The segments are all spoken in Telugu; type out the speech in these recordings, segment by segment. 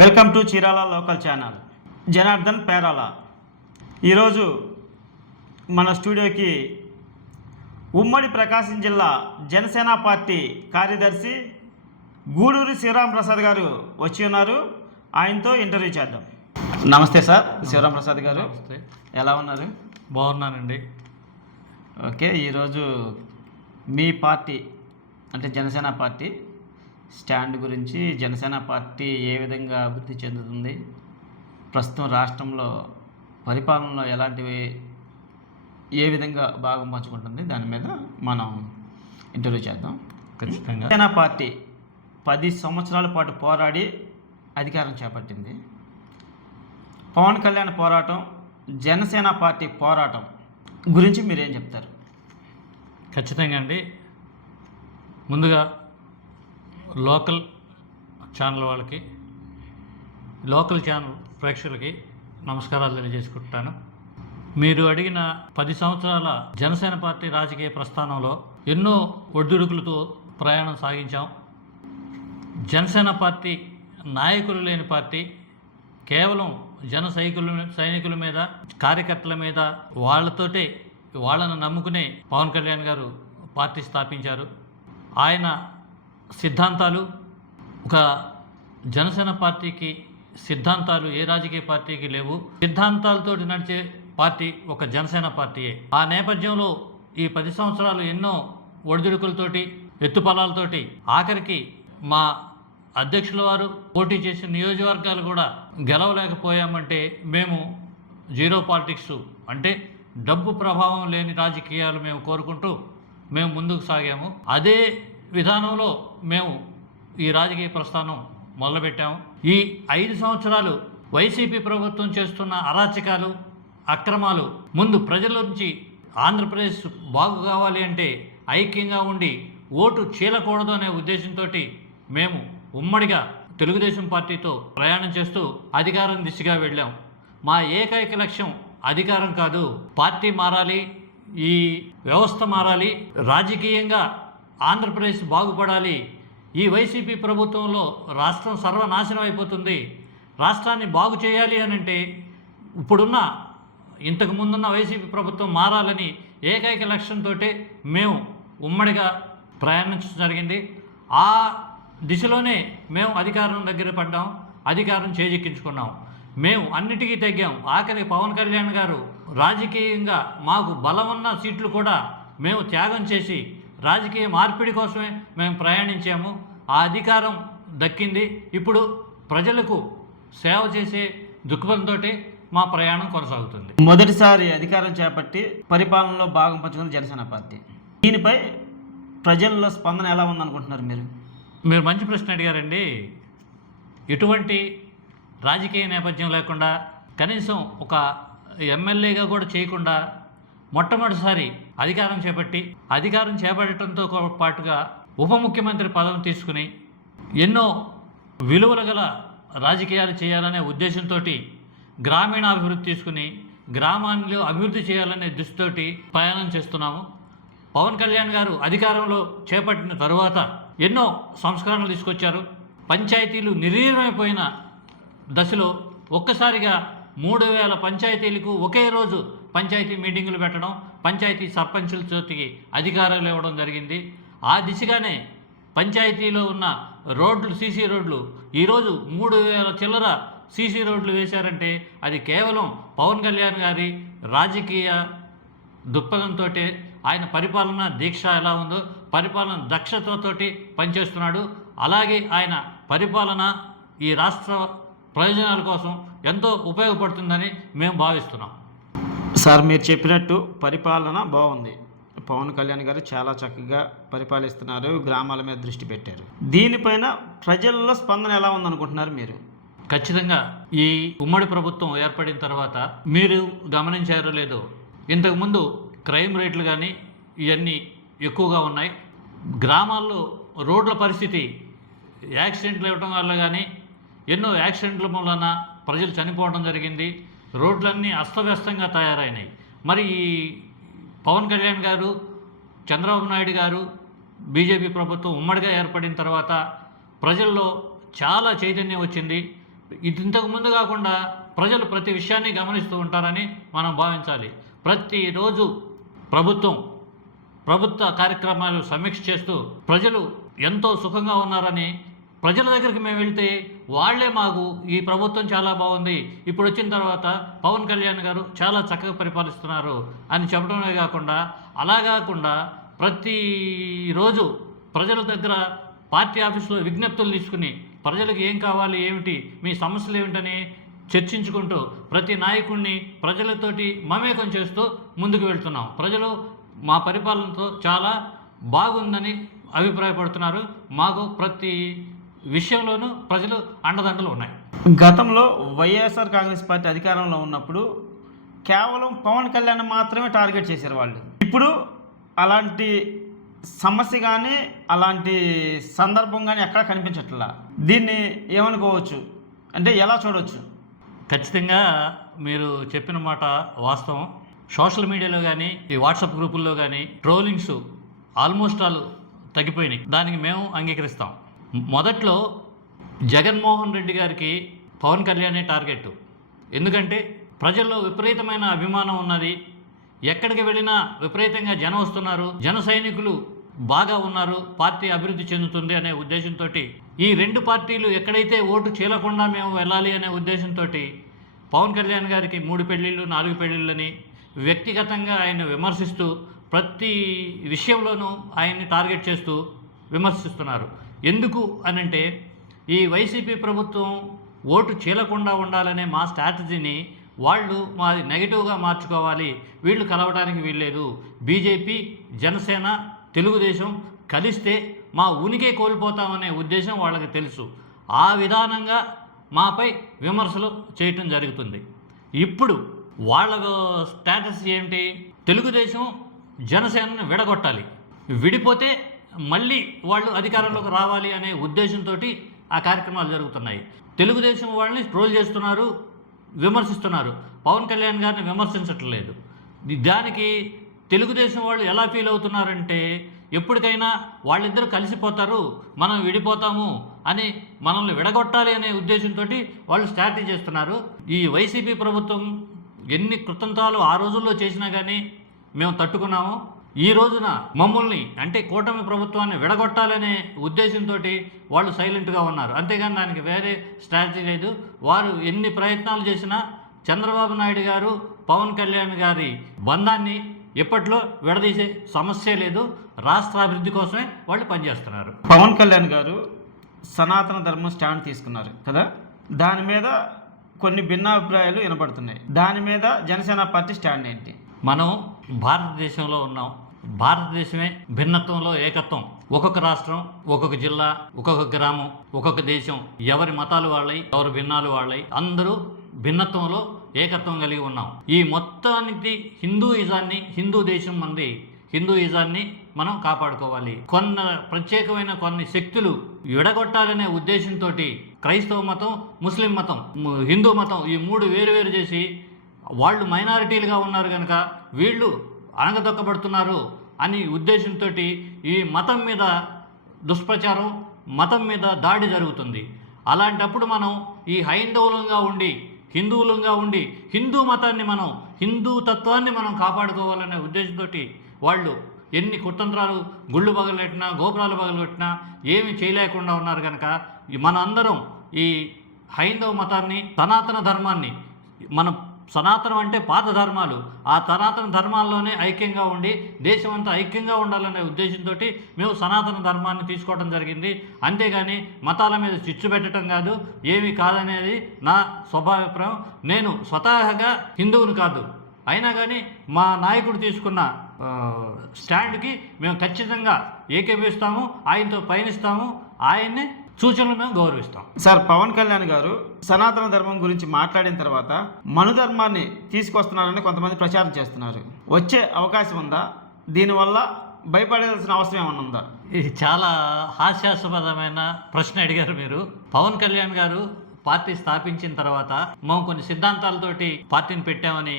Welcome to Chirala local channel. Janardhan Perala. ఈరోజు మన స్టూడియోకి ఉమ్మడి ప్రకాశం జిల్లా జనసేన పార్టీ కార్యదర్శి గూడూరి శివరాం ప్రసాద్ గారు వచ్చి ఉన్నారు. ఆయనతో ఇంటర్వ్యూ చేద్దాం. నమస్తే సార్ శివరాం ప్రసాద్ గారు. ఎలా ఉన్నారు? బాగున్నానండి. ఓకే ఈరోజు మీ పార్టీ అంటే జనసేన పార్టీ స్టాండ్ గురించి జనసేన పార్టీ ఏ విధంగా అభివృద్ధి చెందుతుంది? ప్రస్తుతం రాష్ట్రంలో పరిపాలనలో ఎలాంటివి ఏ విధంగా భాగం పంచుకుంటుంది? దాని మీద మనం ఇంటర్వ్యూ చేద్దాం. ఖచ్చితంగా. జనసేన పార్టీ పది సంవత్సరాల పాటు పోరాడి అధికారం చేపట్టింది. పవన్ కళ్యాణ్ పోరాటం జనసేన పార్టీ పోరాటం గురించి మీరేం చెప్తారు? ఖచ్చితంగా అండి. ముందుగా లోకల్ ఛానల్ వాళ్ళకి లోకల్ ఛానల్ ప్రేక్షకులకి నమస్కారాలు తెలియజేసుకుంటాను. మీరు అడిగిన పది సంవత్సరాల జనసేన పార్టీ రాజకీయ ప్రస్థానంలో ఎన్నో ఒడిదుడుకులతో ప్రయాణం సాగించాం. జనసేన పార్టీ నాయకులు లేని పార్టీ కేవలం జన సైకుల సైనికుల మీద కార్యకర్తల మీద వాళ్ళతోటే వాళ్ళను నమ్ముకునే పవన్ కళ్యాణ్ గారు పార్టీ స్థాపించారు. ఆయన సిద్ధాంతాలు ఒక జనసేన పార్టీకి సిద్ధాంతాలు ఏ రాజకీయ పార్టీకి లేవు. సిద్ధాంతాలతో నడిచే పార్టీ ఒక జనసేన పార్టీయే. ఆ నేపథ్యంలో ఈ పది సంవత్సరాలు ఎన్నో ఒడిదుడుకులతోటి ఎత్తుపలాలతోటి ఆఖరికి మా అధ్యక్షుల వారు పోటీ చేసిన నియోజకవర్గాలు కూడా గెలవలేకపోయామంటే మేము జీరో పాలిటిక్స్ అంటే డబ్బు ప్రభావం లేని రాజకీయాలు మేము కోరుకుంటూ మేము ముందుకు సాగాము. అదే విధానంలో మేము ఈ రాజకీయ ప్రస్థానం మొదలుపెట్టాము. ఈ ఐదు సంవత్సరాలు వైసీపీ ప్రభుత్వం చేస్తున్న అరాచకాలు అక్రమాలు ముందు ప్రజల నుంచి ఆంధ్రప్రదేశ్ బాగు కావాలి అంటే ఐక్యంగా ఉండి ఓటు చీలకూడదు అనే ఉద్దేశంతో మేము ఉమ్మడిగా తెలుగుదేశం పార్టీతో ప్రయాణం చేస్తూ అధికారం దిశగా వెళ్ళాం. మా ఏకైక లక్ష్యం అధికారం కాదు పార్టీ మారాలి ఈ వ్యవస్థ మారాలి రాజకీయంగా ఆంధ్రప్రదేశ్ బాగుపడాలి. ఈ వైసీపీ ప్రభుత్వంలో రాష్ట్రం సర్వనాశనం అయిపోతుంది. రాష్ట్రాన్ని బాగు చేయాలి అని అంటే ఇప్పుడున్న ఇంతకు ముందున్న వైసీపీ ప్రభుత్వం మారాలని ఏకైక లక్ష్యంతో మేము ఉమ్మడిగా ప్రయాణించడం జరిగింది. ఆ దిశలోనే మేము అధికారం దగ్గర పడ్డాం. అధికారం చేజిక్కించుకున్నాం. మేము అన్నిటికీ తగ్గాం. ఆఖరి పవన్ కళ్యాణ్ గారు రాజకీయంగా మాకు బలం ఉన్న సీట్లు కూడా మేము త్యాగం చేసి రాజకీయ మార్పిడి కోసమే మేము ప్రయాణించాము. ఆ అధికారం దక్కింది. ఇప్పుడు ప్రజలకు సేవ చేసే దృక్పథంతో మా ప్రయాణం కొనసాగుతుంది. మొదటిసారి అధికారం చేపట్టి పరిపాలనలో భాగం పంచుకుంది జనసేన పార్టీ. దీనిపై ప్రజల్లో స్పందన ఎలా ఉందనుకుంటున్నారు మీరు? మీరు మంచి ప్రశ్న అడిగారండి. ఎటువంటి రాజకీయ నేపథ్యం లేకుండా కనీసం ఒక ఎమ్మెల్యేగా కూడా చేయకుండా మొట్టమొదటిసారి అధికారం చేపట్టి అధికారం చేపట్టడంతో పాటుగా ఉప ముఖ్యమంత్రి పదవి తీసుకుని ఎన్నో విలువలు గల రాజకీయాలు చేయాలనే ఉద్దేశంతో గ్రామీణాభివృద్ధి తీసుకుని గ్రామాల్లో అభివృద్ధి చేయాలనే దృష్టితోటి ప్రయాణం చేస్తున్నాము. పవన్ కళ్యాణ్ గారు అధికారంలో చేపట్టిన తరువాత ఎన్నో సంస్కరణలు తీసుకొచ్చారు. పంచాయతీలు నిర్వీర్యమైపోయిన దశలో ఒక్కసారిగా మూడు వేల పంచాయతీలకు ఒకే రోజు పంచాయతీ మీటింగులు పెట్టడం పంచాయతీ సర్పంచుల సర్పంచులతోటి అధికారాలు ఇవ్వడం జరిగింది. ఆ దిశగానే పంచాయతీలో ఉన్న రోడ్లు సీసీ రోడ్లు ఈరోజు మూడు వేల చిల్లర సీసీ రోడ్లు వేశారంటే అది కేవలం పవన్ కళ్యాణ్ గారి రాజకీయ దృక్పథంతో ఆయన పరిపాలన దీక్ష ఎలా ఉందో పరిపాలన దక్షతతోటి పనిచేస్తున్నాడు. అలాగే ఆయన పరిపాలన ఈ రాష్ట్ర ప్రయోజనాల కోసం ఎంతో ఉపయోగపడుతుందని మేము భావిస్తున్నాం. సార్ మీరు చెప్పినట్టు పరిపాలన బాగుంది. పవన్ కళ్యాణ్ గారు చాలా చక్కగా పరిపాలిస్తున్నారు గ్రామాల మీద దృష్టి పెట్టారు. దీనిపైన ప్రజల్లో స్పందన ఎలా ఉందనుకుంటున్నారు మీరు? ఖచ్చితంగా ఈ ఉమ్మడి ప్రభుత్వం ఏర్పడిన తర్వాత మీరు గమనించారో లేదో ఇంతకుముందు క్రైమ్ రేట్లు కానీ ఇవన్నీ ఎక్కువగా ఉన్నాయి. గ్రామాల్లో రోడ్ల పరిస్థితి యాక్సిడెంట్లు ఇవ్వటం వల్ల కానీ ఎన్నో యాక్సిడెంట్ల మూలన ప్రజలు చనిపోవడం జరిగింది. రోడ్లన్నీ అస్తవ్యస్తంగా తయారైనాయి. మరి ఈ పవన్ కళ్యాణ్ గారు చంద్రబాబు నాయుడు గారు బీజేపీ ప్రభుత్వం ఉమ్మడిగా ఏర్పడిన తర్వాత ప్రజల్లో చాలా చైతన్యం వచ్చింది. ఇది ఇంతకు ముందు కాకుండా ప్రజలు ప్రతి విషయాన్ని గమనిస్తూ ఉంటారని మనం భావించాలి. ప్రతిరోజు ప్రభుత్వం ప్రభుత్వ కార్యక్రమాలు సమీక్ష చేస్తూ ప్రజలు ఎంతో సుఖంగా ఉన్నారని ప్రజల దగ్గరికి మేము వెళ్తే వాళ్ళే మాకు ఈ ప్రభుత్వం చాలా బాగుంది. ఇప్పుడు వచ్చిన తర్వాత పవన్ కళ్యాణ్ గారు చాలా చక్కగా పరిపాలిస్తున్నారు అని చెప్పడమే కాకుండా అలా కాకుండా ప్రతిరోజు ప్రజల దగ్గర పార్టీ ఆఫీసులో విజ్ఞప్తులు తీసుకుని ప్రజలకు ఏం కావాలి ఏమిటి మీ సమస్యలు ఏమిటని చర్చించుకుంటూ ప్రతి నాయకుడిని ప్రజలతోటి మమేకం చేస్తూ ముందుకు వెళ్తున్నాం. ప్రజలు మా పరిపాలనతో చాలా బాగుందని అభిప్రాయపడుతున్నారు. మాకు ప్రతి విషయంలోనూ ప్రజలు అండదండలు ఉన్నాయి. గతంలో వైఎస్ఆర్ కాంగ్రెస్ పార్టీ అధికారంలో ఉన్నప్పుడు కేవలం పవన్ కళ్యాణ్ మాత్రమే టార్గెట్ చేశారు వాళ్ళు. ఇప్పుడు అలాంటి సమస్య కానీ అలాంటి సందర్భం కానీ ఎక్కడా కనిపించట్లా. దీన్ని ఏమనుకోవచ్చు? అంటే ఎలా చూడవచ్చు ఖచ్చితంగా మీరు చెప్పిన మాట వాస్తవం. సోషల్ మీడియాలో కానీ ఈ వాట్సాప్ గ్రూపుల్లో కానీ ట్రోలింగ్స్ ఆల్మోస్ట్ ఆల్ తగ్గిపోయినాయి. దానికి మేము అంగీకరిస్తాం. మొదట్లో జగన్మోహన్ రెడ్డి గారికి పవన్ కళ్యాణే టార్గెట్. ఎందుకంటే ప్రజల్లో విపరీతమైన అభిమానం ఉన్నది. ఎక్కడికి వెళ్ళినా విపరీతంగా జనం వస్తున్నారు. జన సైనికులు బాగా ఉన్నారు. పార్టీ అభివృద్ధి చెందుతుంది అనే ఉద్దేశంతో ఈ రెండు పార్టీలు ఎక్కడైతే ఓటు చీలకుండా మేము వెళ్ళాలి అనే ఉద్దేశంతో పవన్ కళ్యాణ్ గారికి మూడు పెళ్ళిళ్ళు నాలుగు పెళ్ళిళ్ళని వ్యక్తిగతంగా ఆయన విమర్శిస్తూ ప్రతి విషయంలోనూ ఆయన్ని టార్గెట్ చేస్తూ విమర్శిస్తున్నారు. ఎందుకు అనంటే ఈ వైసీపీ ప్రభుత్వం ఓటు చీలకుండా ఉండాలనే మా స్ట్రాటజీని వాళ్ళు మాది నెగిటివ్గా మార్చుకోవాలి. వీళ్ళు కలవడానికి వీల్లేదు. బీజేపీ జనసేన తెలుగుదేశం కలిస్తే మా ఉనికి కోల్పోతామనే ఉద్దేశం వాళ్ళకి తెలుసు. ఆ విధానంగా మాపై విమర్శలు చేయటం జరుగుతుంది. ఇప్పుడు వాళ్ళ స్టేటస్ ఏంటి? తెలుగుదేశం జనసేనను విడగొట్టాలి. విడిపోతే మళ్ళీ వాళ్ళు అధికారంలోకి రావాలి అనే ఉద్దేశంతో ఆ కార్యక్రమాలు జరుగుతున్నాయి. తెలుగుదేశం వాళ్ళని ట్రోల్ చేస్తున్నారు విమర్శిస్తున్నారు. పవన్ కళ్యాణ్ గారిని విమర్శించట్లేదు. దానికి తెలుగుదేశం వాళ్ళు ఎలా ఫీల్ అవుతున్నారంటే ఎప్పటికైనా వాళ్ళిద్దరూ కలిసిపోతారు మనం విడిపోతాము అని మనల్ని విడగొట్టాలి అనే ఉద్దేశంతో వాళ్ళు స్ట్రాటజీ చేస్తున్నారు. ఈ వైసీపీ ప్రభుత్వం ఎన్ని కృతంతాలు ఆ రోజుల్లో చేసినా కానీ మేము తట్టుకున్నాము. ఈ రోజున మమ్మల్ని అంటే కూటమి ప్రభుత్వాన్ని విడగొట్టాలనే ఉద్దేశంతో వాళ్ళు సైలెంట్గా ఉన్నారు. అంతేగాని దానికి వేరే స్ట్రాటజీ లేదు. వారు ఎన్ని ప్రయత్నాలు చేసినా చంద్రబాబు నాయుడు గారు పవన్ కళ్యాణ్ గారి బంధాన్ని ఎప్పట్లో విడదీసే సమస్య లేదు. రాష్ట్ర అభివృద్ధి కోసమే వాళ్ళు పనిచేస్తున్నారు. పవన్ కళ్యాణ్ గారు సనాతన ధర్మం స్టాండ్ తీసుకున్నారు కదా? దాని మీద కొన్ని భిన్నాభిప్రాయాలు వినపడుతున్నాయి. దాని మీద జనసేన పార్టీ స్టాండ్ ఏంటి? మనం భారతదేశంలో ఉన్నాం. భారతదేశమే భిన్నత్వంలో ఏకత్వం. ఒక్కొక్క రాష్ట్రం ఒక్కొక్క జిల్లా ఒక్కొక్క గ్రామం ఒక్కొక్క దేశం. ఎవరి మతాలు వాళ్ళై ఎవరి భిన్నాలు వాళ్ళై అందరూ భిన్నత్వంలో ఏకత్వం కలిగి ఉన్నాం. ఈ మొత్తానికి హిందూయిజాన్ని హిందూ దేశం మంది హిందూయిజాన్ని మనం కాపాడుకోవాలి. కొన్న ప్రత్యేకమైన కొన్ని శక్తులు విడగొట్టాలనే ఉద్దేశంతో క్రైస్తవ మతం ముస్లిం మతం హిందూ మతం ఈ మూడు వేరు వేరు చేసి వాళ్ళు మైనారిటీలుగా ఉన్నారు కనుక వీళ్ళు అణగదొక్కబడుతున్నారు. అని ఉద్దేశంతో ఈ మతం మీద దుష్ప్రచారం మతం మీద దాడి జరుగుతుంది. అలాంటప్పుడు మనం ఈ హైందవులంగా ఉండి హిందువులంగా ఉండి హిందూ మతాన్ని మనం హిందూ తత్వాన్ని మనం కాపాడుకోవాలనే ఉద్దేశంతో వాళ్ళు ఎన్ని కుతంత్రాలు గుళ్ళు పగలగొట్టినా గోపురాలు పగలగొట్టినా ఏమి చేయలేకుండా ఉన్నారు కనుక మనందరం ఈ హైందవ మతాన్ని సనాతన ధర్మాన్ని మనం సనాతనం అంటే పాత ధర్మాలు. ఆ సనాతన ధర్మాల్లోనే ఐక్యంగా ఉండి దేశం అంతా ఐక్యంగా ఉండాలనే ఉద్దేశంతో మేము సనాతన ధర్మాన్ని తీసుకోవడం జరిగింది. అంతేగాని మతాల మీద చిచ్చు పెట్టడం కాదు ఏమీ కాదనేది నా స్వభావిప్రాయం నేను స్వతహాగా హిందువుని కాదు. అయినా కానీ మా నాయకుడు తీసుకున్న స్టాండ్కి మేము ఖచ్చితంగా ఏకీభవిస్తాము ఆయనతో పయనిస్తాము ఆయన్ని సూచనలు మేము గౌరవిస్తాం. సార్ పవన్ కళ్యాణ్ గారు సనాతన ధర్మం గురించి మాట్లాడిన తర్వాత మను ధర్మాన్ని తీసుకొస్తున్నారని కొంతమంది ప్రచారం చేస్తున్నారు. వచ్చే అవకాశం ఉందా? దీనివల్ల భయపడాల్సిన అవసరం ఏమన్నా ఉందా? ఇది చాలా హాస్యాస్పదమైన ప్రశ్న అడిగారు మీరు. పవన్ కళ్యాణ్ గారు పార్టీ స్థాపించిన తర్వాత మేము కొన్ని సిద్ధాంతాలతోటి పార్టీని పెట్టామని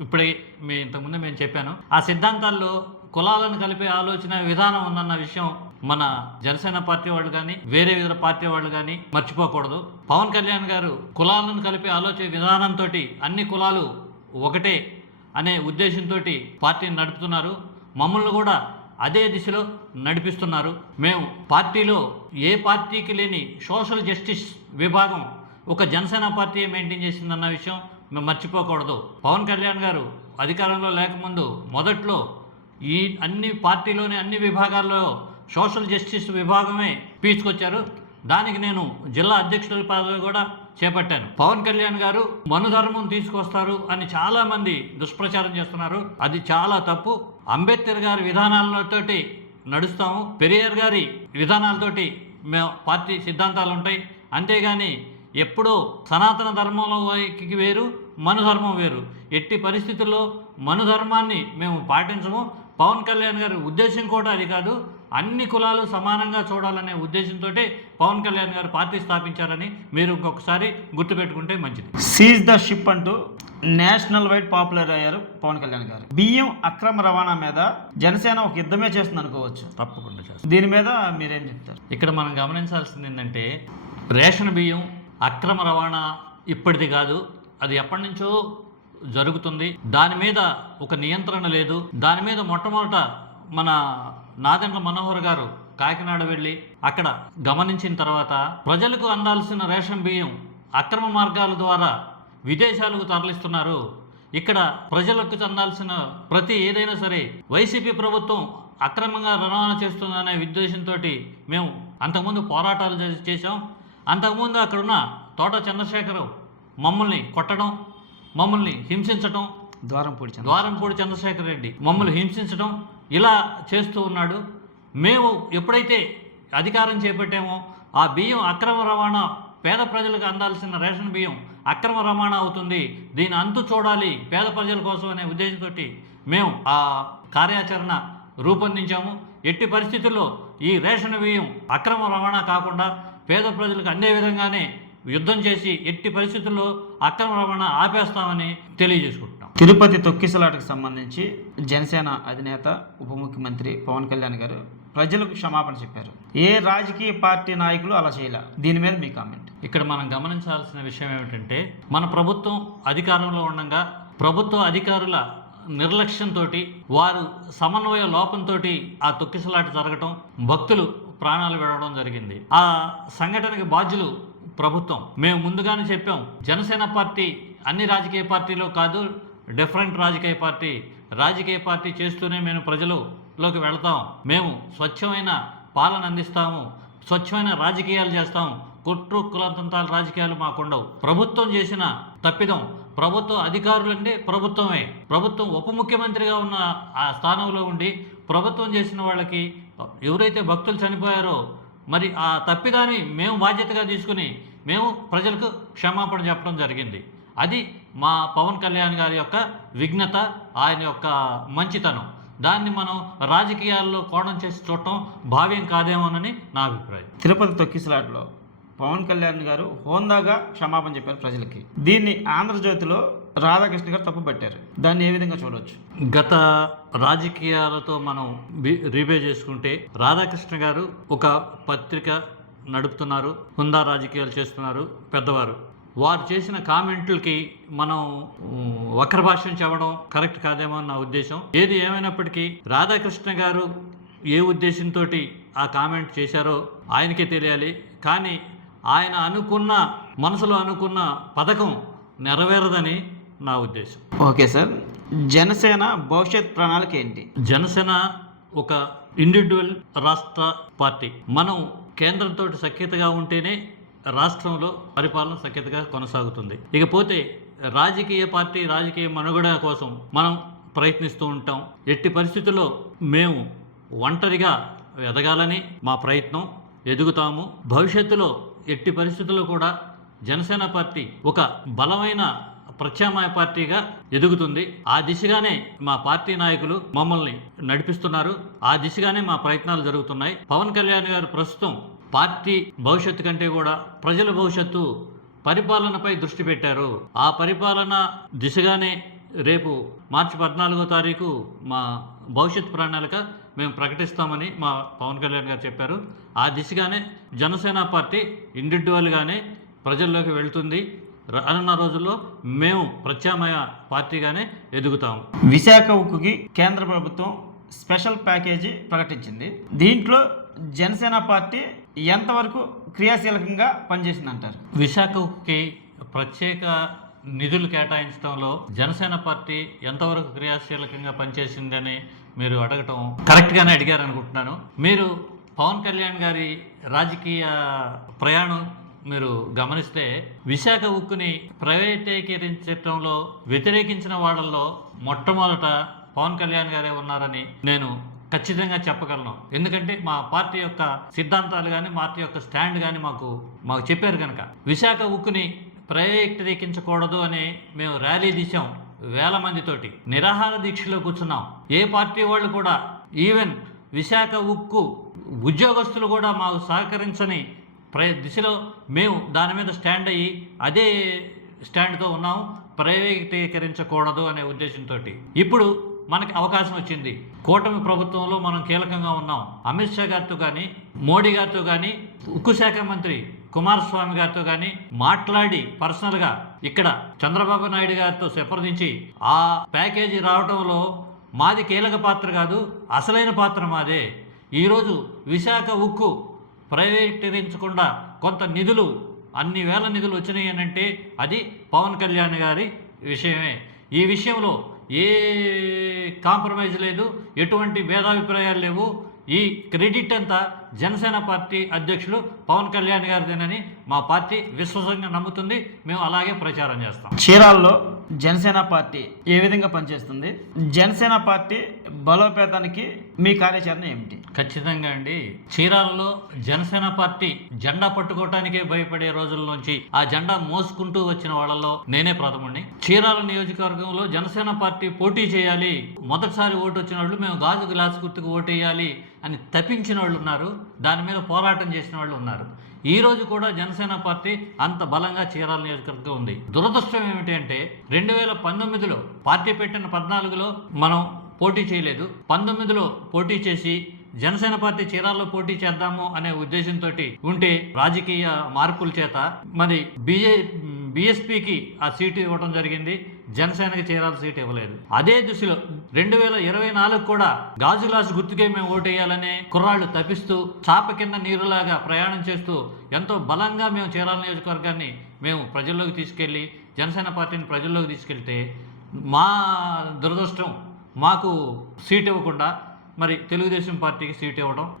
ఇప్పుడే మీ ఇంతకుముందు మేము చెప్పాను. ఆ సిద్ధాంతాల్లో కులాలను కలిపే ఆలోచన విధానం ఉందన్న విషయం మన జనసేన పార్టీ వాళ్ళు కానీ వేరే ఇతర పార్టీ వాళ్ళు కానీ మర్చిపోకూడదు. పవన్ కళ్యాణ్ గారు కులాలను కలిపి ఆలోచన విధానంతో అన్ని కులాలు ఒకటే అనే ఉద్దేశంతో పార్టీని నడుపుతున్నారు. మమ్మల్ని కూడా అదే దిశలో నడిపిస్తున్నారు. మేము పార్టీలో ఏ పార్టీకి లేని సోషల్ జస్టిస్ విభాగం ఒక జనసేన పార్టీ మెయింటైన్ చేసిందన్న విషయం మేము మర్చిపోకూడదు. పవన్ కళ్యాణ్ గారు అధికారంలో లేకముందు మొదట్లో ఈ అన్ని పార్టీలోని అన్ని విభాగాల్లో సోషల్ జస్టిస్ విభాగమే తీసుకొచ్చారు దానికి నేను జిల్లా అధ్యక్షుడి పదవి కూడా చేపట్టాను. పవన్ కళ్యాణ్ గారు మనుధర్మం తీసుకొస్తారు అని చాలా మంది దుష్ప్రచారం చేస్తున్నారు. అది చాలా తప్పు. అంబేద్కర్ గారి విధానాలతోటి నడుస్తాము. పెరియార్ గారి విధానాలతోటి మేము పార్టీ సిద్ధాంతాలు ఉంటాయి. అంతేగాని ఎప్పుడూ సనాతన ధర్మంలోకి వేరు మనుధర్మం వేరు. ఎట్టి పరిస్థితుల్లో మనుధర్మాన్ని మేము పాటించము. పవన్ కళ్యాణ్ గారి ఉద్దేశం కూడా అది కాదు. అన్ని కులాలు సమానంగా చూడాలనే ఉద్దేశంతో పవన్ కళ్యాణ్ గారు పార్టీ స్థాపించారని మీరు ఇంకొకసారి గుర్తుపెట్టుకుంటే మంచిది. సీజ్ ద షిప్ అంటూ నేషనల్ వైడ్ పాపులర్ అయ్యారు పవన్ కళ్యాణ్ గారు. బియ్యం అక్రమ రవాణా మీద జనసేన ఒక యుద్ధమే చేస్తుంది అనుకోవచ్చు. తప్పకుండా చేస్తాం. దీని మీద మీరేం చెప్తారు? ఇక్కడ మనం గమనించాల్సింది ఏంటంటే రేషన్ బియ్యం అక్రమ రవాణా ఇప్పటిది కాదు. అది ఎప్పటి నుంచో జరుగుతుంది. దాని మీద ఒక నియంత్రణ లేదు. దాని మీద మొట్టమొదట మన నాదెండ్ల మనోహర్ గారు కాకినాడ వెళ్ళి అక్కడ గమనించిన తర్వాత ప్రజలకు అందాల్సిన రేషన్ బియ్యం అక్రమ మార్గాల ద్వారా విదేశాలకు తరలిస్తున్నారు. ఇక్కడ ప్రజలకు చెందాల్సిన ప్రతి ఏదైనా సరే వైసీపీ ప్రభుత్వం అక్రమంగా రవాణా చేస్తుందనే ఉద్దేశంతో మేము అంతకుముందు పోరాటాలు చేసి- చేశాం. అంతకుముందు అక్కడున్న తోట చంద్రశేఖరం మమ్మల్ని కొట్టడం మమ్మల్ని హింసించడం ద్వారం పొడిచాను ద్వారంపూడి చంద్రశేఖర్ రెడ్డి మమ్మల్ని హింసించడం ఇలా చేస్తూ ఉన్నాడు. మేము ఎప్పుడైతే అధికారం చేపట్టామో ఆ బియ్యం అక్రమ రవాణా పేద ప్రజలకు అందాల్సిన రేషన్ బియ్యం అక్రమ రవాణా అవుతుంది. దీని అంతు చూడాలి పేద ప్రజల కోసం అనే ఉద్దేశంతో మేము ఆ కార్యాచరణ రూపొందించాము. ఎట్టి పరిస్థితుల్లో ఈ రేషన్ బియ్యం అక్రమ రవాణా కాకుండా పేద ప్రజలకు అందే విధంగానే యుద్ధం చేసి ఎట్టి పరిస్థితుల్లో అక్రమ రవాణా ఆపేస్తామని తెలియజేసుకుంటాం తిరుపతి తొక్కిసలాటకు సంబంధించి జనసేన అధినేత ఉప ముఖ్యమంత్రి పవన్ కళ్యాణ్ గారు ప్రజలకు క్షమాపణ చెప్పారు. ఏ రాజకీయ పార్టీ నాయకులు అలా చేయలే? దీని మీద మీ కామెంట్. ఇక్కడ మనం గమనించాల్సిన విషయం ఏమిటంటే మన ప్రభుత్వం అధికారంలో ఉండగా ప్రభుత్వ అధికారుల నిర్లక్ష్యంతో వారు సమన్వయ లోపంతో ఆ తొక్కిసలాట జరగటం భక్తులు ప్రాణాలు విడవడం జరిగింది. ఆ సంఘటనకి బాధ్యులు ప్రభుత్వం. మేము ముందుగానే చెప్పాం జనసేన పార్టీ అన్ని రాజకీయ పార్టీలు కాదు డిఫరెంట్ రాజకీయ పార్టీ రాజకీయ పార్టీ చేస్తూనే మేము ప్రజలలోకి వెళతాం. మేము స్వచ్ఛమైన పాలన అందిస్తాము. స్వచ్ఛమైన రాజకీయాలు చేస్తాం. కుట్రు కులతంత్రాల రాజకీయాలు మాకుండవు. ప్రభుత్వం చేసిన తప్పిదం ప్రభుత్వ అధికారులంటే ప్రభుత్వమే. ప్రభుత్వం ఉప ముఖ్యమంత్రిగా ఉన్న ఆ స్థానంలో ఉండి ప్రభుత్వం చేసిన వాళ్ళకి ఎవరైతే భక్తులు చనిపోయారో మరి ఆ తప్పిదాన్ని మేము బాధ్యతగా తీసుకుని మేము ప్రజలకు క్షమాపణ చెప్పడం జరిగింది. అది మా పవన్ కళ్యాణ్ గారి యొక్క విఘ్నత ఆయన యొక్క మంచితనం. దాన్ని మనం రాజకీయాల్లో కోణం చేసి చూడటం భావ్యం కాదేమోనని నా అభిప్రాయం. తిరుపతి తొక్కిసలాటలో పవన్ కళ్యాణ్ గారు హోందాగా క్షమాపణ చెప్పారు ప్రజలకి. దీన్ని ఆంధ్రజ్యోతిలో రాధాకృష్ణ గారు తప్పు పెట్టారు. దాన్ని ఏ విధంగా చూడవచ్చు గత రాజకీయాలతో మనం రీబే చేసుకుంటే రాధాకృష్ణ గారు ఒక పత్రిక నడుపుతున్నారు హుందా రాజకీయాలు చేస్తున్నారు పెద్దవారు. వారు చేసిన కామెంట్లకి మనం వక్ర భాష్యం చెప్పడం కరెక్ట్ కాదేమో అని నా ఉద్దేశం. ఏది ఏమైనప్పటికీ రాధాకృష్ణ గారు ఏ ఉద్దేశంతో ఆ కామెంట్ చేశారో ఆయనకే తెలియాలి. కానీ ఆయన అనుకున్న మనసులో అనుకున్న పథకం నెరవేరదని నా ఉద్దేశం. Okay sir. జనసేన భవిష్యత్ ప్రణాళిక ఏంటి? జనసేన ఒక ఇండివిజువల్ రాష్ట్ర పార్టీ. మనం కేంద్రంతో సఖ్యతగా ఉంటేనే రాష్ట్రంలో పరిపాలన సఖ్యతగా కొనసాగుతుంది. ఇకపోతే రాజకీయ పార్టీ రాజకీయ మనుగడ కోసం మనం ప్రయత్నిస్తూ ఉంటాం. ఎట్టి పరిస్థితుల్లో మేము ఒంటరిగా ఎదగాలని మా ప్రయత్నం ఎదుగుతాము. భవిష్యత్తులో ఎట్టి పరిస్థితుల్లో కూడా జనసేన పార్టీ ఒక బలమైన ప్రత్యామ్నాయ పార్టీగా ఎదుగుతుంది. ఆ దిశగానే మా పార్టీ నాయకులు మమ్మల్ని నడిపిస్తున్నారు. ఆ దిశగానే మా ప్రయత్నాలు జరుగుతున్నాయి. పవన్ కళ్యాణ్ గారు ప్రస్తుతం పార్టీ భవిష్యత్తు కంటే కూడా ప్రజల భవిష్యత్తు పరిపాలనపై దృష్టి పెట్టారు. ఆ పరిపాలన దిశగానే రేపు మార్చి పద్నాలుగో తారీఖు మా భవిష్యత్ ప్రణాళిక మేము ప్రకటిస్తామని మా పవన్ కళ్యాణ్ గారు చెప్పారు. ఆ దిశగానే జనసేన పార్టీ ఇండివిజువల్గానే ప్రజల్లోకి వెళ్తుంది. రానున్న రోజుల్లో మేము ప్రత్యామ్నాయ పార్టీగానే ఎదుగుతాము విశాఖ ఉక్కుకి కేంద్ర ప్రభుత్వం స్పెషల్ ప్యాకేజీ ప్రకటించింది. దీంట్లో జనసేన పార్టీ ఎంతవరకు క్రియాశీలకంగా పనిచేసింది అంటారు విశాఖకి ప్రత్యేక నిధులు కేటాయించడంలో జనసేన పార్టీ ఎంతవరకు క్రియాశీలకంగా పనిచేసిందని మీరు అడగటం కరెక్ట్గానే అడిగారు అనుకుంటున్నాను మీరు పవన్ కళ్యాణ్ గారి రాజకీయ ప్రయాణం మీరు గమనిస్తే విశాఖ ఉక్కుని ప్రైవేటీకరించడంలో వ్యతిరేకించిన వాళ్ళల్లో మొట్టమొదట పవన్ కళ్యాణ్ గారే ఉన్నారని నేను ఖచ్చితంగా చెప్పగలను. ఎందుకంటే మా పార్టీ యొక్క సిద్ధాంతాలు కానీ పార్టీ యొక్క స్టాండ్ కానీ మాకు మాకు చెప్పారు కనుక విశాఖ ఉక్కుని ప్రైవేటీకరించకూడదు అని మేము ర్యాలీ తీసాం వేల మందితోటి. నిరాహార దీక్షలో కూర్చున్నాం. ఏ పార్టీ వాళ్ళు కూడా ఈవెన్ విశాఖ ఉక్కు ఉద్యోగస్తులు కూడా మాకు సహకరించని ప్ర దిశలో మేము దాని మీద స్టాండ్ అయ్యి అదే స్టాండ్తో ఉన్నాము ప్రైవేటీకరించకూడదు అనే ఉద్దేశంతో ఇప్పుడు మనకి అవకాశం వచ్చింది. కూటమి ప్రభుత్వంలో మనం కీలకంగా ఉన్నాం. అమిత్ షా గారితో కానీ మోడీ గారితో కానీ ఉక్కు శాఖ మంత్రి కుమారస్వామి గారితో కానీ మాట్లాడి పర్సనల్గా ఇక్కడ చంద్రబాబు నాయుడు గారితో సంప్రదించి ఆ ప్యాకేజీ రావడంలో మాది కీలక పాత్ర కాదు అసలైన పాత్ర మాదే. ఈరోజు విశాఖ ఉక్కు ప్రైవేటీకరించకుండా కొంత నిధులు అన్ని వేల నిధులు వచ్చినాయి అని అంటే అది పవన్ కళ్యాణ్ గారి విషయమే. ఈ విషయంలో ఏ కాంప్రమైజ్ లేదు ఎటువంటి భేదాభిప్రాయాలు లేవు. ఈ క్రెడిట్ అంతా జనసేన పార్టీ అధ్యక్షులు పవన్ కళ్యాణ్ గారిదేనని మా పార్టీ విశ్వసంగా నమ్ముతుంది. మేము అలాగే ప్రచారం చేస్తాం. చీరాల్లో జనసేన పార్టీ ఏ విధంగా పనిచేస్తుంది? జనసేన పార్టీ బలోపేతానికి మీ కార్యాచరణ ఏమిటి? ఖచ్చితంగా అండి. చీరాలలో జనసేన పార్టీ జెండా పట్టుకోవటానికే భయపడే రోజుల నుంచి ఆ జెండా మోసుకుంటూ వచ్చిన వాళ్ళలో నేనే ప్రథముడిని చీరాల నియోజకవర్గంలో జనసేన పార్టీ పోటీ చేయాలి. మొదటిసారి ఓటు వచ్చిన వాళ్ళు మేము గాజు గ్లాస్ గుర్తుకు ఓటేయాలి అని తప్పించిన వాళ్ళు ఉన్నారు. దాని మీద పోరాటం చేసిన వాళ్ళు ఉన్నారు. ఈ రోజు కూడా జనసేన పార్టీ అంత బలంగా చీరాల నియోజకవర్గం ఉంది. దురదృష్టం ఏమిటి అంటే రెండు వేల పంతొమ్మిదిలో పార్టీ పెట్టిన పద్నాలుగులో మనం పోటీ చేయలేదు. పంతొమ్మిదిలో పోటీ చేసి జనసేన పార్టీ చీరాల్లో పోటీ చేద్దాము అనే ఉద్దేశంతో ఉంటే రాజకీయ మార్పుల చేత మరి బీజే బీఎస్పీకి ఆ సీటు ఇవ్వడం జరిగింది. జనసేనకి చేరాల సీట్ ఇవ్వలేదు. అదే దిశలో రెండు వేల ఇరవై నాలుగు కూడా గాజు గుర్తుకే మేము ఓటేయాలనే కుర్రాళ్ళు తప్పిస్తూ చాప కింద నీరులాగా ప్రయాణం చేస్తూ ఎంతో బలంగా మేము చీరాల నియోజకవర్గాన్ని మేము ప్రజల్లోకి తీసుకెళ్ళి జనసేన పార్టీని ప్రజల్లోకి తీసుకెళ్తే మా దురదృష్టం మాకు సీట్ ఇవ్వకుండా మరి తెలుగుదేశం పార్టీకి సీట్ ఇవ్వడం.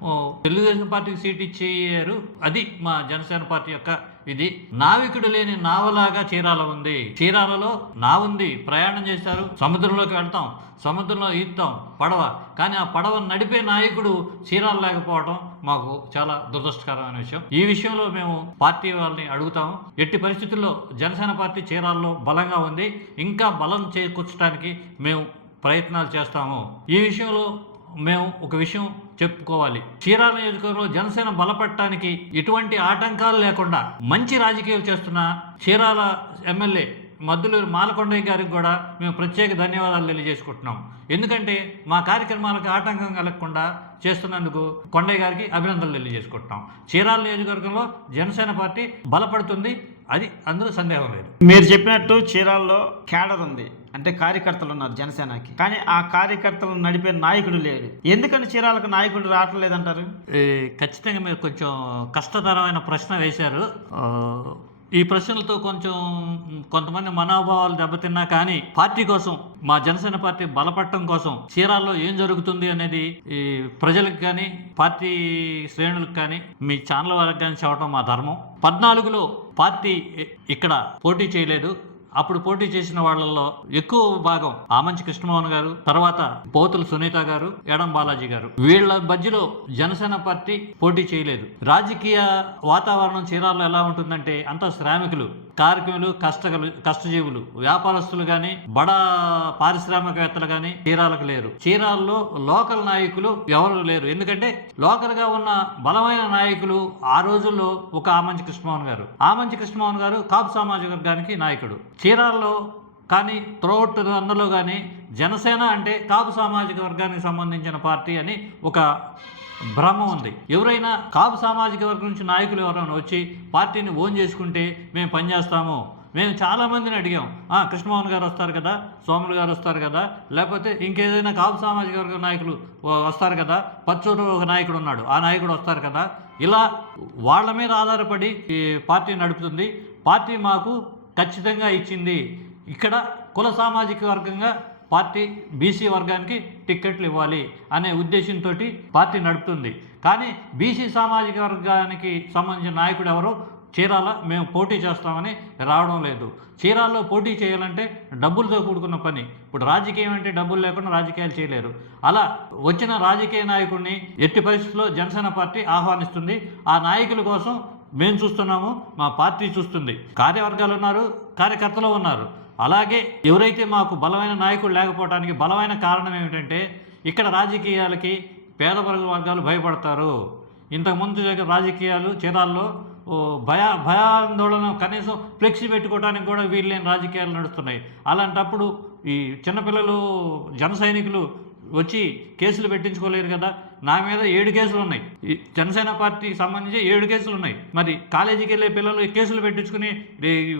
తెలుగుదేశం పార్టీకి సీట్ ఇచ్చేయారు. అది మా జనసేన పార్టీ యొక్క ఇది నావికుడు లేని నావలాగా చీరాల ఉంది. చీరాలలో నా ఉంది. ప్రయాణం చేశారు. సముద్రంలోకి వెళ్తాం. సముద్రంలో ఈద్దాం పడవ. కానీ ఆ పడవ నడిపే నాయకుడు చీరాల లేకపోవడం మాకు చాలా దురదృష్టకరమైన విషయం. ఈ విషయంలో మేము పార్టీ వాళ్ళని అడుగుతాము. ఎట్టి పరిస్థితుల్లో జనసేన పార్టీ చీరాల్లో బలంగా ఉంది. ఇంకా బలం చేకూర్చడానికి మేము ప్రయత్నాలు చేస్తాము. ఈ విషయంలో మేము ఒక విషయం చెప్పుకోవాలి. చీరాల నియోజకవర్గంలో జనసేన బలపడటానికి ఎటువంటి ఆటంకాలు లేకుండా మంచి రాజకీయాలు చేస్తున్న చీరాల ఎమ్మెల్యే మద్దులూరు మాలకొండయ్య గారికి కూడా మేము ప్రత్యేక ధన్యవాదాలు తెలియజేసుకుంటున్నాం. ఎందుకంటే మా కార్యక్రమాలకు ఆటంకం కలగకుండా చేస్తున్నందుకు కొండయ్య గారికి అభినందనలు తెలియజేసుకుంటున్నాం. చీరాల నియోజకవర్గంలో జనసేన పార్టీ బలపడుతుంది. అది అందులో సందేహం లేదు. మీరు చెప్పినట్టు చీరాల్లో క్యాడర్ ఉంది. అంటే కార్యకర్తలు ఉన్నారు జనసేనకి. కానీ ఆ కార్యకర్తలను నడిపే నాయకుడు లేడు. ఎందుకని చీరాలకు నాయకుడు రావటం లేదంటారు ఖచ్చితంగా మీరు కొంచెం కష్టతరమైన ప్రశ్న వేశారు. ఈ ప్రశ్నలతో కొంచెం కొంతమంది మనోభావాలు దెబ్బతిన్నా కానీ పార్టీ కోసం మా జనసేన పార్టీ బలపడటం కోసం చీరాల్లో ఏం జరుగుతుంది అనేది ఈ ప్రజలకు కానీ పార్టీ శ్రేణులకు కానీ మీ ఛానల్ వాళ్ళకి కానీ చెప్పడం మా ధర్మం. పద్నాలుగులో పార్టీ ఇక్కడ పోటీ చేయలేదు. అప్పుడు పోటీ చేసిన వాళ్ళల్లో ఎక్కువ భాగం ఆమంచి కృష్ణమోహన్ గారు తర్వాత పోతుల సునీత గారు ఎడం బాలాజీ గారు. వీళ్ళ మధ్యలో జనసేన పార్టీ పోటీ చేయలేదు. రాజకీయ వాతావరణం చీరాల్లో ఎలా ఉంటుందంటే అంత శ్రామికులు కార్మికులు కష్టకలు కష్టజీవులు వ్యాపారస్తులు కానీ బడా పారిశ్రామికవేత్తలు కానీ చీరాలకు లేరు. చీరాల్లో లోకల్ నాయకులు ఎవరు లేరు. ఎందుకంటే లోకల్గా ఉన్న బలమైన నాయకులు ఆ రోజుల్లో ఒక ఆమంచి కృష్ణమోహన్ గారు. ఆమంచి కృష్ణమోహన్ గారు కాపు సామాజిక వర్గానికి నాయకుడు. చీరాల్లో కానీ త్రోట్ అందులో కానీ జనసేన అంటే కాపు సామాజిక వర్గానికి సంబంధించిన పార్టీ అని ఒక భ్రమ ఉంది. ఎవరైనా కాపు సామాజిక వర్గం నుంచి నాయకులు ఎవరైనా వచ్చి పార్టీని ఓన్ చేసుకుంటే మేము పనిచేస్తాము మేము చాలామందిని అడిగాం. కృష్ణమోహన్ గారు వస్తారు కదా సోములు గారు వస్తారు కదా లేకపోతే ఇంకేదైనా కాపు సామాజిక వర్గ నాయకులు వస్తారు కదా పచ్చూరు ఒక నాయకుడు ఉన్నాడు ఆ నాయకుడు వస్తారు కదా. ఇలా వాళ్ళ మీద ఆధారపడి ఈ పార్టీ నడుపుతుంది. పార్టీ మాకు ఖచ్చితంగా ఇచ్చింది. ఇక్కడ కుల సామాజిక వర్గంగా పార్టీ బీసీ వర్గానికి టిక్కెట్లు ఇవ్వాలి అనే ఉద్దేశంతో పార్టీ నడుపుతుంది. కానీ బీసీ సామాజిక వర్గానికి సంబంధించిన నాయకుడు ఎవరు చీరాల మేము పోటీ చేస్తామని రావడం లేదు. చీరాల్లో పోటీ చేయాలంటే డబ్బులతో కూడుకున్న పని. ఇప్పుడు రాజకీయం అంటే డబ్బులు లేకుండా రాజకీయాలు చేయలేరు. అలా వచ్చిన రాజకీయ నాయకుడిని ఎట్టి పరిస్థితుల్లో జనసేన పార్టీ ఆహ్వానిస్తుంది. ఆ నాయకుల కోసం మేము చూస్తున్నాము మా పార్టీ చూస్తుంది. కార్యవర్గాలు ఉన్నారు కార్యకర్తలు ఉన్నారు. అలాగే ఎవరైతే మాకు బలమైన నాయకుడు లేకపోవడానికి బలమైన కారణం ఏమిటంటే ఇక్కడ రాజకీయాలకి పేద వర్గ వర్గాలు భయపడతారు. ఇంతకుముందు దగ్గర రాజకీయాలు చీరాల్లో భయ భయాందోళన కనీసం ఫ్లెక్సీ పెట్టుకోవడానికి కూడా వీళ్ళేని రాజకీయాలు నడుస్తున్నాయి. అలాంటప్పుడు ఈ చిన్నపిల్లలు జన సైనికులు వచ్చి కేసులు పెట్టించుకోలేరు కదా. నా మీద ఏడు కేసులు ఉన్నాయి. ఈ జనసేన పార్టీకి సంబంధించి ఏడు కేసులు ఉన్నాయి. మరి కాలేజీకి వెళ్ళే పిల్లలు కేసులు పెట్టించుకుని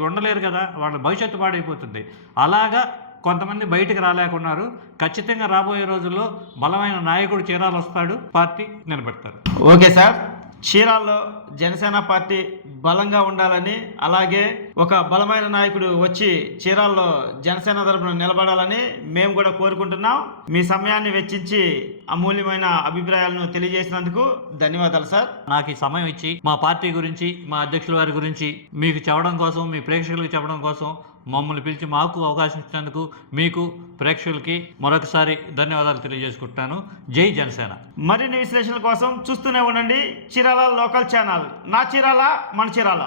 ఉండలేరు కదా. వాళ్ళ భవిష్యత్తు పాడైపోతుంది. అలాగా కొంతమంది బయటకు రాలేకున్నారు. ఖచ్చితంగా రాబోయే రోజుల్లో బలమైన నాయకుడు చీరాలు వస్తాడు. పార్టీ నిలబెడతారు. Okay sir. చీరాల్లో జనసేన పార్టీ బలంగా ఉండాలని అలాగే ఒక బలమైన నాయకుడు వచ్చి చీరాల్లో జనసేన తరపున నిలబడాలని మేము కూడా కోరుకుంటున్నాం. మీ సమయాన్ని వెచ్చించి అమూల్యమైన అభిప్రాయాలను తెలియజేసినందుకు ధన్యవాదాలు సార్. నాకు ఈ సమయం ఇచ్చి మా పార్టీ గురించి మా అధ్యక్షుల వారి గురించి మీకు చెప్పడం కోసం మీ ప్రేక్షకులకు చెప్పడం కోసం మమ్మల్ని పిలిచి మాకు అవకాశం ఇచ్చినందుకు మీకు ప్రేక్షకులకి మరొకసారి ధన్యవాదాలు తెలియజేసుకుంటున్నాను. జై జనసేన. మరిన్ని విశ్లేషణల కోసం చూస్తూనే ఉండండి చీరాల లోకల్ ఛానల్. నా చీరాల మన చీరాల.